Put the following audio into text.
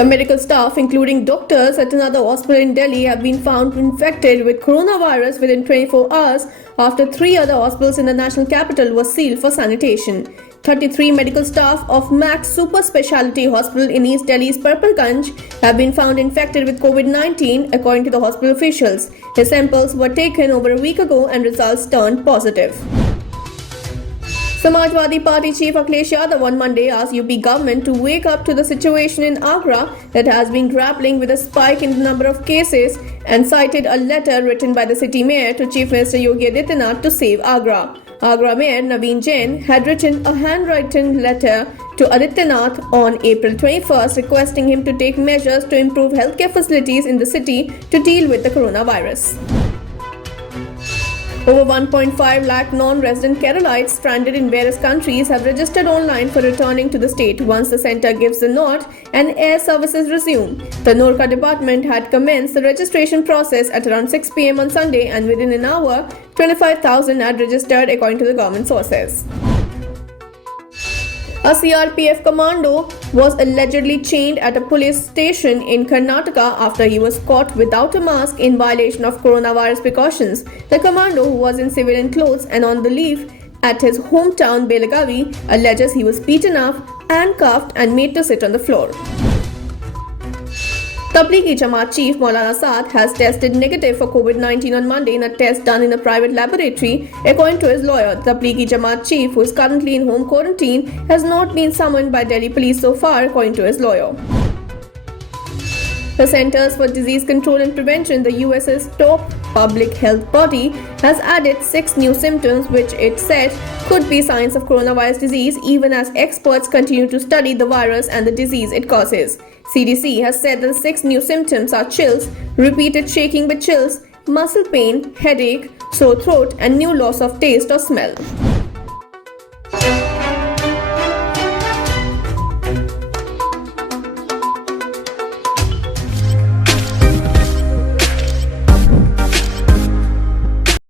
The medical staff, including doctors at another hospital in Delhi, have been found infected with coronavirus within 24 hours after 3 other hospitals in the national capital were sealed for sanitation. 33 medical staff of Max Super Speciality Hospital in East Delhi's Purpleganj have been found infected with COVID-19, according to the hospital officials. The samples were taken over a week ago and results turned positive. Samajwadi Party Chief Akhilesh Yadav on Monday asked UP government to wake up to the situation in Agra that has been grappling with a spike in the number of cases and cited a letter written by the city mayor to Chief Minister Yogi Adityanath to save Agra. Agra Mayor Naveen Jain had written a handwritten letter to Adityanath on April 21st requesting him to take measures to improve healthcare facilities in the city to deal with the coronavirus. Over 1.5 lakh non-resident Keralites stranded in various countries have registered online for returning to the state once the centre gives the nod and air services resume. The Norka department had commenced the registration process at around 6 p.m. on Sunday, and within an hour, 25,000 had registered according to the government sources. A CRPF commando was allegedly chained at a police station in Karnataka after he was caught without a mask in violation of coronavirus precautions. The commando, who was in civilian clothes and on the leave at his hometown Belagavi, alleges he was beaten up, handcuffed and made to sit on the floor. Tablighi Jamaat Chief Maulana Saad has tested negative for COVID-19 on Monday in a test done in a private laboratory. According to his lawyer, the Tablighi Jamaat Chief, who is currently in home quarantine, has not been summoned by Delhi police so far, according to his lawyer. The Centers for Disease Control and Prevention, the US's top public health body, has added 6 new symptoms which it said could be signs of coronavirus disease, even as experts continue to study the virus and the disease it causes. CDC has said the 6 new symptoms are chills, repeated shaking with chills, muscle pain, headache, sore throat, and new loss of taste or smell.